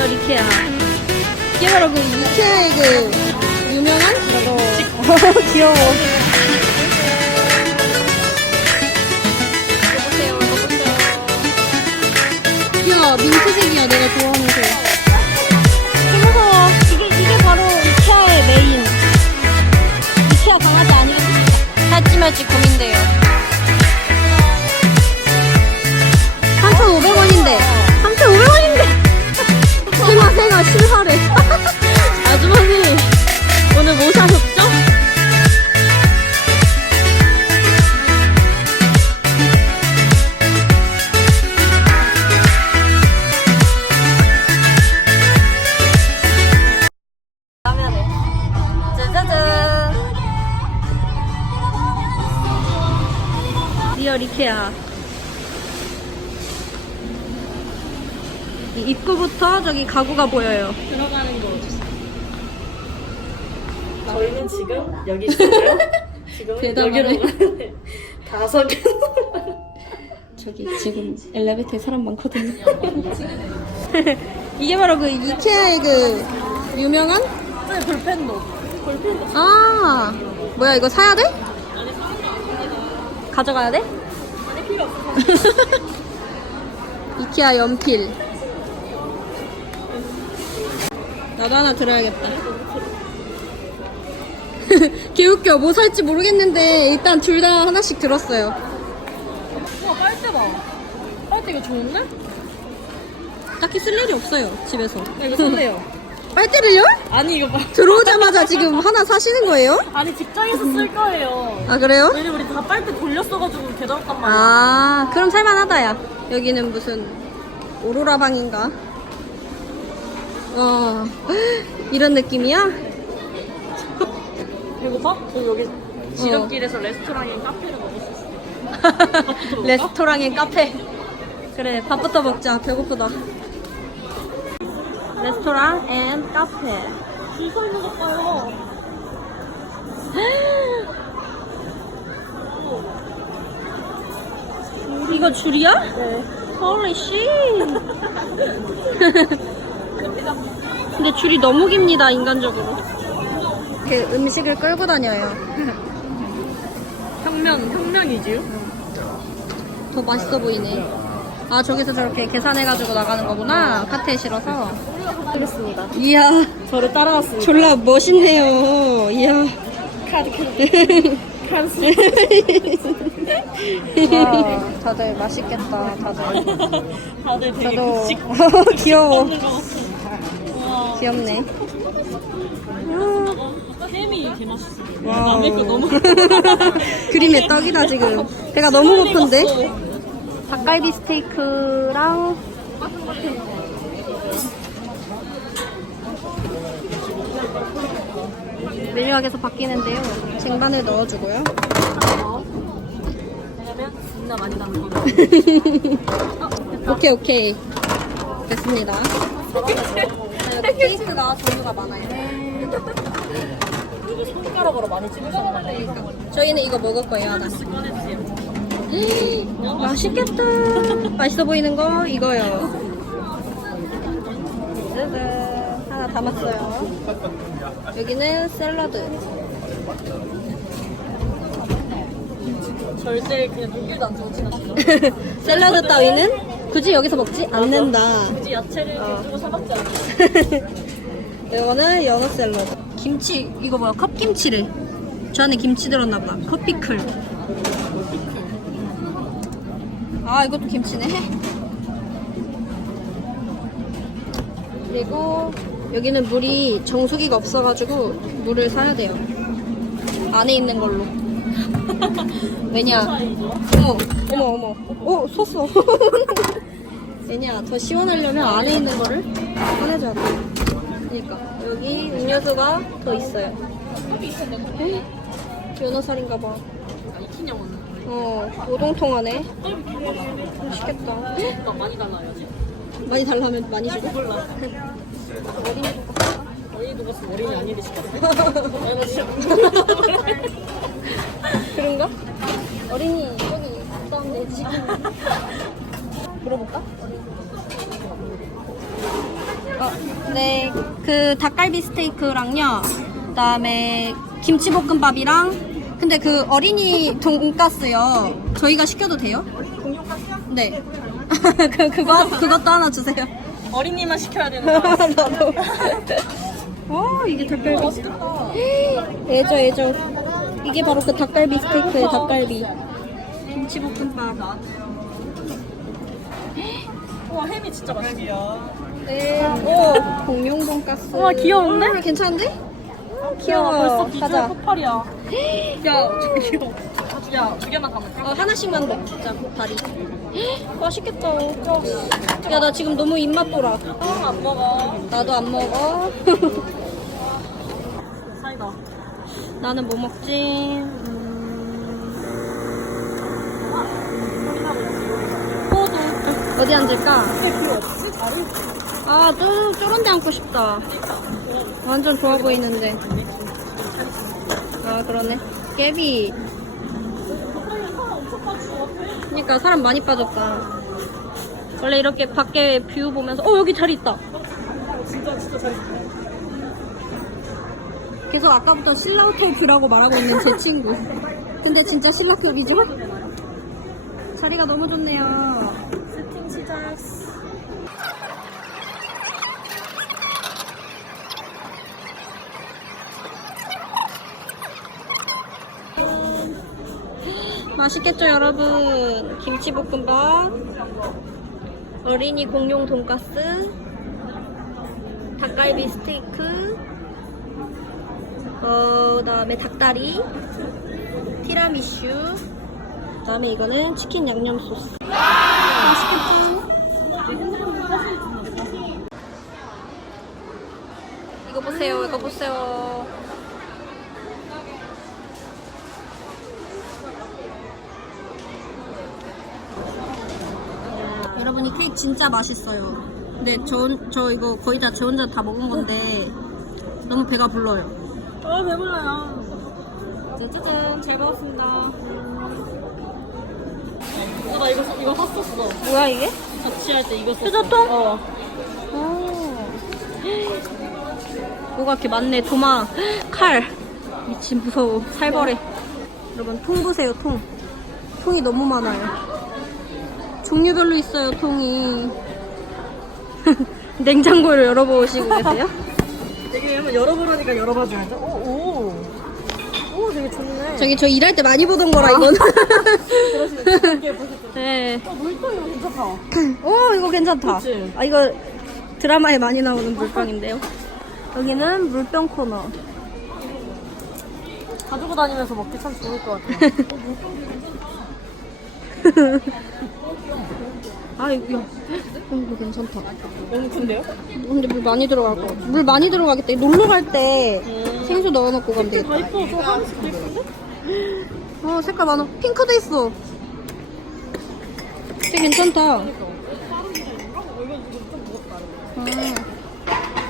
리얼 이케아. 이게 바로 그 이케아의 그 유명한? 나도. 귀여워. 귀여워, 민트색이야, 내가 좋아하는 색. 그래서 이게, 이게 바로 이케아의 메인. 이케아 강아지 아니겠습니까? 살지 말지 고민돼요. 3,500원인데. 3,500원인데. 생아, 생아, 실화래. 가구가 보여요. 들어가는 거 저희는 지금 여기 있어요. 지금. 여기로 가는데 다섯 개. 저기 지금 엘리베이터에 사람 많거든요. 이게 바로 그 이케아의 그 유명한? 네, 볼펜도. 볼펜도. 아 뭐야 이거 사야 돼? 가져가야 돼? 아니 필요 없어. 이케아 연필. 나도 하나 들어야겠다. 개웃겨. 뭐 살지 모르겠는데 일단 둘 다 하나씩 들었어요. 우와 빨대 봐. 빨대 이거 좋은데? 딱히 쓸 일이 없어요 집에서. 나 이거 쓸래요. 빨대를요? 아니 이거 봐. 들어오자마자 지금 하나 사시는 거예요? 아니 직장에서 쓸 거예요. 아 그래요? 왜냐면 우리 다 빨대 돌렸어가지고 개더럽단 말이야. 아 그럼 살만하다 야 여기는 무슨 오로라 방인가? 어 이런 느낌이야? 배고파? 그럼 여기 지름길에서 레스토랑에 카페를 먹을 수 있어. 레스토랑엔 카페 그래 밥부터 먹자 배고프다 레스토랑 앤 카페 줄서 있는 것 봐요. 이거 줄이야? 네. Holy shit 근데 줄이 너무 깁니다 인간적으로 이렇게 음식을 끌고 다녀요 혁명, 혁명이지? 더 맛있어 보이네. 아, 저기서 저렇게 계산해가지고 나가는 거구나. 카트에 실어서. 하겠습니다. 이야, 저를 따라왔습니다. 졸라 멋있네요. 이야. 카드 카드. 칸스. 와, 다들 맛있겠다, 다들. 다들 되게 저도 귀여워. 귀엽네. 햄이 개 맛있어. 와우. 남의 거 너무. 그림의 떡이다, 지금. 배가 너무 고픈데? 닭갈비 스테이크랑 메뉴학에서 바뀌는데요. 쟁반을 넣어주고요. 왜냐면 존나 많이 남는 거. 오케이 오케이 됐습니다. 케이크가 종류가 많아요. 손가락으로 많이 찍으셨는데. 저희는 이거 먹을 거예요 하나. 꺼내주세요. 맛있겠다. 맛있어 보이는 거 이거요. 짜잔 하나 담았어요. 여기는 샐러드. 절대 그냥 눈길도 안 주고 지나치죠. 샐러드 따위는 굳이 여기서 먹지 않는다. 굳이 야채를 어. 주고 사먹지 않아. 이거는 연어 샐러드. 김치 이거 뭐야? 컵김치래. 저 안에 김치 들었나 봐. 컵피클. 아 이것도 김치네. 그리고 여기는 물이 정수기가 없어가지고 물을 사야 돼요. 안에 있는 걸로. 왜냐? 어머, 어머, 어머. 오, 섰어. 왜냐? 더 시원하려면 안에 있는 거를 꺼내줘야 돼. 그러니까 여기 음료수가 더 있어요. 연어살인가 봐. 어, 오동통 안에. 맛있겠다. 막 많이 달라요. 많이 달라면 많이 주고. 몰라. 어린이 젓갈. 어린이 쓰면 어린이 아니래 시켰어요. 나 진짜 그런가? 어린이 여기 있다는데 지금 물어볼까? 아 네, 그 닭갈비 스테이크랑요. 그다음에 김치볶음밥이랑 근데 그 어린이 돈가스요. 저희가 시켜도 돼요? 네. 그 그거 그것도 하나 주세요. 어린이만 시켜야 되는 거. 나도. 와 이게 닭갈비. 애죠 애죠. 이게 바로 그 닭갈비 스테이크의 닭갈비. 김치볶음밥. 와 햄이 진짜 맛있어. 네. 오 공룡 돈가스. 우와, 귀여운데? 음, 괜찮은데? 귀여워. 벌써 비주얼 가자. 폭발이야. 야, 저기요. 야, 두 개만 담을게. 어, 하나씩만 먹자, 다리. 맛있겠다. 야, 나 지금 너무 입맛 돌아. 형안 먹어. 나도 안 먹어. 사이다. 나는 뭐 먹지? 음... 포도. 어디 앉을까? 근데 그 없지? 다른 아, 또 저런 데 앉고 싶다. 완전 좋아 보이는데. 아, 그러네. 깨비. 그러니까 사람 많이 빠졌다. 원래 이렇게 밖에 뷰 보면서 어 여기 자리 있다. 진짜 진짜 잘 있어. 계속 아까부터 신라호텔 뷰라고 말하고 있는 제 친구. 근데 진짜 뷰죠? 자리가 너무 좋네요. 세팅 시작. 맛있겠죠, 여러분? 김치볶음밥, 어린이 공룡 돈가스, 닭갈비 스테이크, 어, 그 다음에 닭다리, 티라미슈, 그 다음에 이거는 치킨 양념 소스. 맛있겠죠? 이거 보세요, 이거 보세요. 여러분 이 케이크 진짜 맛있어요. 근데 저, 저 이거 거의 다 저 혼자 다 먹은 건데 너무 배가 불러요. 아, 배불러요. 짜자잔 잘 먹었습니다. 어, 나 이거, 이거 샀었어. 뭐야 이게? 자취할 때 이거 썼어. 휴저통? 어. 뭐가 이렇게 많네 도마 칼 미친 무서워 살벌해 여러분 통 보세요 통 통이 너무 많아요 종류별로 있어요 통이 냉장고를 열어보시고 계세요? 되게 한번 열어보라니까 열어봐줘야죠. 오, 오. 오, 되게 좋네. 저기 저 일할 때 많이 보던 거라 이건 그러시네. 이게 보셨죠? 네. 어, 이거 괜찮다. 오 이거 괜찮다 그치? 아 이거 드라마에 많이 나오는 물병인데요 여기는 물병 코너 가지고 다니면서 먹기 참 좋을 것 같아요. 아 이거 야 이거 괜찮다 너무 큰데요? 근데 물 많이 들어갈 것 같아. 물 많이 들어가겠다. 놀러 갈 때 생수 넣어놓고 가면 다 되겠다. 이뻐. 저 하나씩도 이쁜데? 어, 색깔 많아. 핑크도 있어. 되게 괜찮다. 아,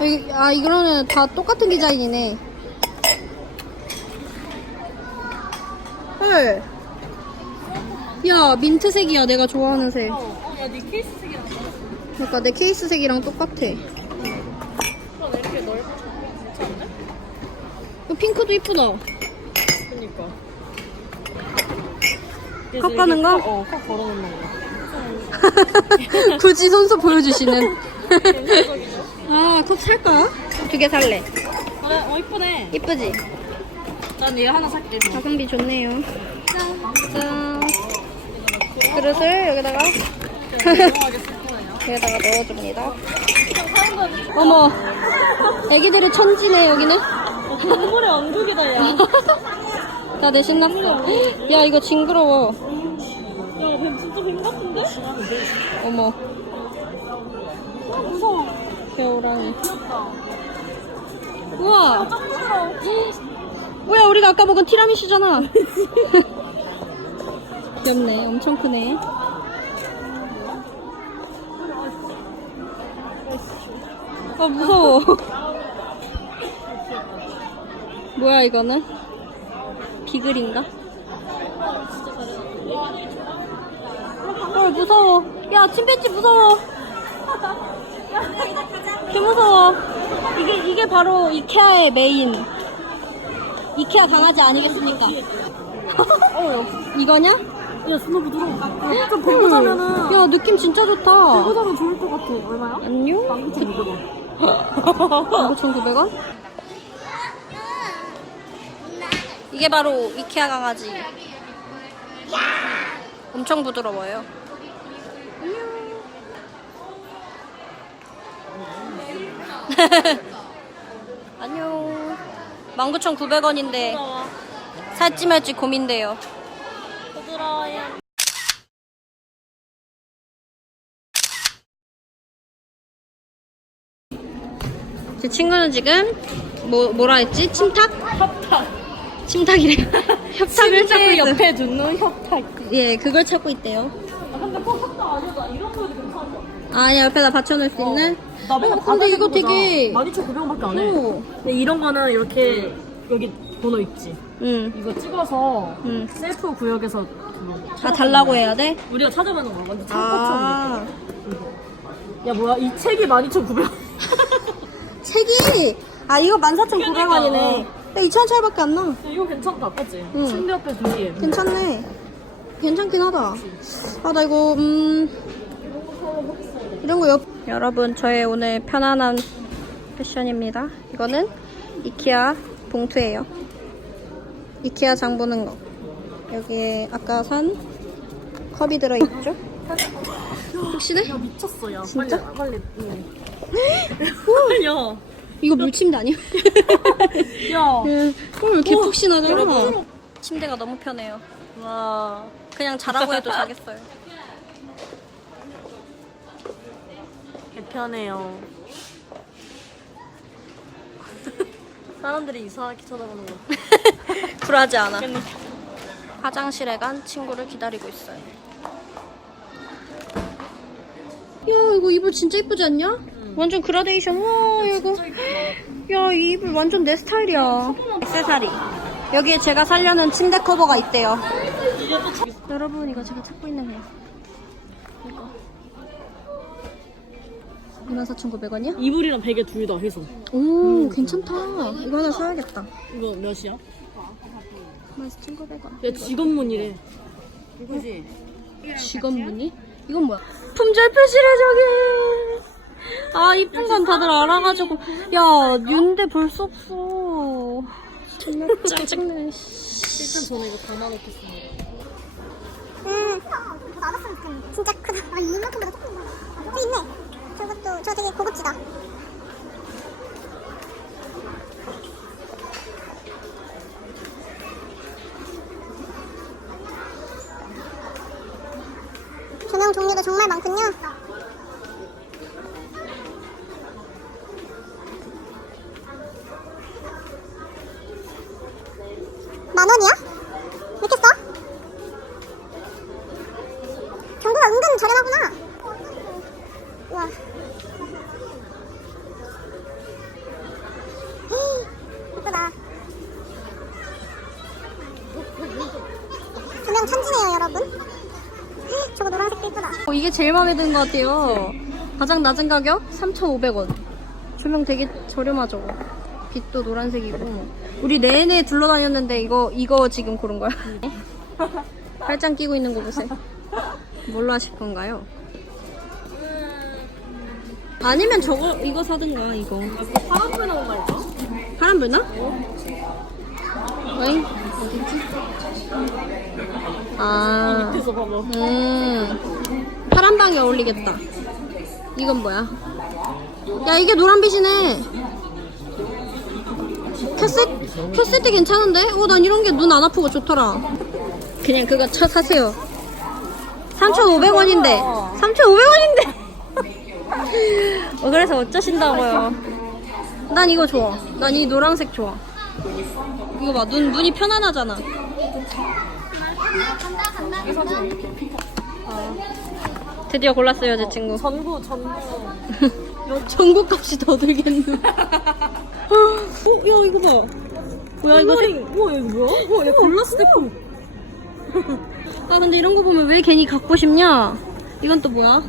아, 이- 아 이거는 다 똑같은 디자인이네. 헐. 야, 민트색이야. 내가 좋아하는 색. 어, 어, 야, 네 케이스 색이랑 그러니까 내 케이스 색이랑 똑같아. 그럼 이렇게 넓어. 괜찮은데? 이 핑크도 이쁘다. 그니까. 컵 가는 거? 어, 컵 걸어놓는 거. 굳이 손수 보여주시는. 아, 컵 살까? 두 개 살래. 그래, 어, 이쁘네. 이쁘지? 난 얘 하나 살게. 가성비 좋네요. 짠. 그릇을 여기다가. 여기다가 넣어줍니다. 어머, 애기들의 천지네 여기는. 어, 동물의 왕국이다, 야. 다들 신났어. 야 이거 징그러워. 야, 뱀 진짜 뱀 같은데? 어머, 아, 무서워. 겨울랑이. 귀엽다. 우와, 짱 부드러워. 뭐야 우리가 아까 먹은 티라미슈잖아. 귀엽네, 엄청 크네. 아 무서워. 뭐야 이거는? 비글인가? 어 무서워. 야 침팬지 무서워. 개 무서워. 이게, 이게 바로 이케아의 메인. 이케아 강아지 아니겠습니까? 이거냐? 야 스노 부드러워. 야, 좀 배고 자면은 야, 느낌 진짜 좋다. 자면 좋을 것 같아. 얼마야? 안녕? 19,200원. 9,900원? 이게 바로 이케아 강아지. 엄청 부드러워요. 안녕. 19,900원인데 살지 말지 고민돼요. 부드러워요. 제 친구는 지금 뭐 뭐라 했지? 침탁? 협탁. 침탁이래. 협탁을 찾고 침대 있어. 옆에 두는 협탁. 예, 그걸 찾고 있대요. 아, 근데 꼭 협탁 아니어도 이런 거에도 괜찮아. 아, 야, 옆에다 받쳐놓을 수 있는? 나 어, 근데 이거 되게. 12,900원밖에 안 해. 오. 근데 이런 거는 이렇게 여기 번호 있지. 응. 이거 찍어서 응. 셀프 구역에서 다 달라고 해야 돼? 우리가 찾아가는 거야. 완전 창고처럼 아. 이렇게. 야 뭐야 이 책이 12,900원. 책이. 아, 이거 14,900원이네. 그러니까. 야, 2,000원짜리밖에 안 나. 이거 괜찮다, 그치? 응. 침대 옆에 두기에. 괜찮네. 괜찮긴 하다. 아, 나 이거, 음. 이런 거 옆. 여러분, 저의 오늘 편안한 패션입니다. 이거는 이케아 봉투예요. 이케아 장 보는 거. 여기에 아까 산 컵이 들어있죠? 혹시네? 야 미쳤어 야. 진짜? 빨리 빨리. 응. 야. 이거 물침대 아니야? 야. 어, 왜 이렇게 푹신하잖아. 여러분. 침대가 너무 편해요. 와. 그냥 자라고 해도 자겠어요. 개편해요. 사람들이 이상하게 쳐다보는 거. 굴하지 않아. 화장실에 간 친구를 기다리고 있어요. 야, 이거 이불 진짜 이쁘지 않냐? 완전 그라데이션. 와, 이거. 야, 이 이불 완전 내 스타일이야. 액세서리. 여기에 제가 살려는 침대 커버가 있대요. 여러분, 이거 제가 찾고 있는 거야. 이거. 24,900원이야? 이불이랑 베개 둘 다 해서. 오, 괜찮다. 이거 하나 사야겠다. 이거 몇이야? 24,900원. 야 직원문이래. 이거지. 직원분이? 이건 뭐야? 품절 표시래 저기. 아 이쁜 건 다들 알아가지고 야 윤대 볼수 없어. 정말 짜증나. 씨. 일단 저는 이거 담아놓겠습니다. 음, 이게 제일 마음에 드는 것 같아요. 가장 낮은 가격 3,500원. 조명 되게 저렴하죠. 빛도 노란색이고. 우리 내내 둘러다녔는데 이거 이거 지금 고른 거야. 팔짱 끼고 있는 거 보세요. 뭘로 하실 건가요? 아니면 저거 이거 사든가 이거. 파란 불 나온 거 알까? 파란 불 나? 어잉? 어디지? 아, 밑에서 봐봐. 음, 파란방에 어울리겠다. 이건 뭐야? 야, 이게 노란빛이네. 켰을 때 괜찮은데? 어, 난 이런 게 눈 안 아프고 좋더라. 그냥 그거 쳐 사세요. 3,500원인데. 3,500원인데. 어, 그래서 어쩌신다고요. 난 이거 좋아. 난 이 노란색 좋아. 이거 봐, 눈, 눈이 편안하잖아. 드디어 골랐어요, 제 친구. 전구 전구. 전국 값이 더 들겠네. 어, 야, 이거 봐. 뭐야, 이거. 세- 컬러링. 우와 이거 뭐야? 우와 얘 글라스 데코. 아, 근데 이런 거 보면 왜 괜히 갖고 싶냐? 이건 또 뭐야?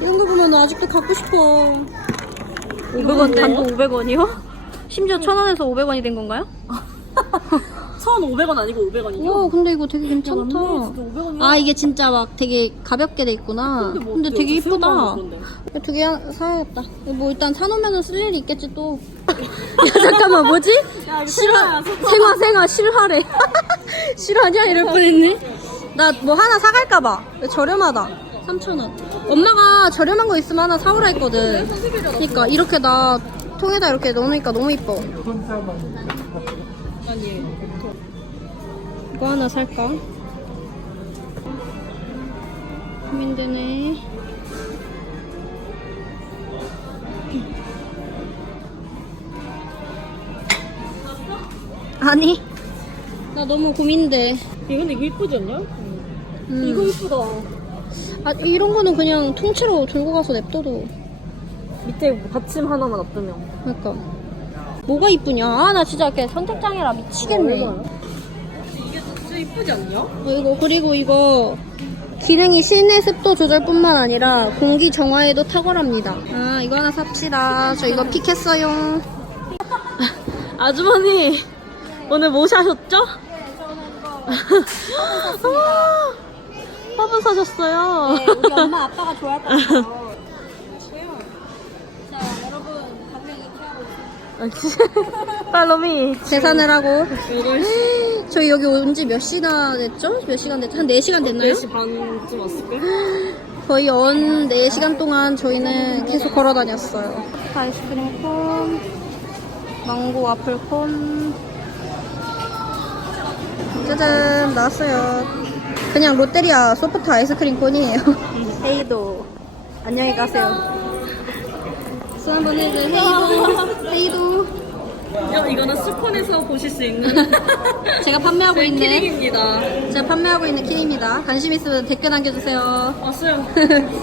이런 거 보면 나 아직도 갖고 싶어. 500원 단돈 500원이요? 심지어 1000원에서 500원이 된 건가요? 1,500원 아니고 500원이죠? 오, 근데 이거 되게 괜찮다. 맞네. 진짜 500원이야. 아, 이게 진짜 막 되게 가볍게 돼 있구나. 근데 뭐 근데 어때? 되게 이쁘다. 건데? 두개 사야겠다. 뭐 일단 사놓으면 쓸 일이 있겠지 또. 야, 잠깐만, 뭐지? 야, 이거 실화, 생화야, 생화, 생화, 실화래. 실화냐? 이럴 뻔했네. 나 뭐 하나 사갈까봐. 저렴하다. 3,000원. 엄마가 저렴한 거 있으면 하나 사오라 했거든. 그니까, 이렇게 나 통에다 이렇게 넣으니까 너무 이뻐. 아니. 하나 살까? 고민되네. 아니, 나 너무 고민돼. 이거 근데 이거 이쁘지 않냐? 음. 이거 이쁘다. 아, 이런 거는 그냥 통째로 들고 가서 냅둬도. 밑에 뭐 받침 하나만 놔두면. 그러니까. 뭐가 이쁘냐? 아, 나 진짜 이렇게 선택장애라 미치겠네. 얼마야? 이쁘지 않냐? 어, 이거 그리고 이거 기능이 실내 습도 조절뿐만 아니라 공기 정화에도 탁월합니다. 아 이거 하나 삽시다. 저 이거 픽했어요. 아주머니 오늘 뭐 사셨죠? 아, 화분 사셨어요. 네, 우리 엄마 아빠가 좋아할 것 같아요. 팔로미. 계산을 하고 8시, 저희 여기 온 지 몇 시간 됐죠? 몇 시간 됐죠? 한 4시간 됐나요? 4시 반쯤 왔을걸? 거의 언 4시간 동안 저희는 계속 걸어 다녔어요. 아이스크림 콘, 망고 와플 콘. 짜잔, 나왔어요. 그냥 롯데리아 소프트 아이스크림 콘이에요. 헤이도. 안녕히 가세요. 손 한번 해줘. 헤이도. 헤이도. 야, 이거는 스콘에서 보실 수 있는 제가 판매하고 있는, 키링입니다. 제가 판매하고 있는 키입니다. 관심 있으면 댓글 남겨주세요. 왔어요.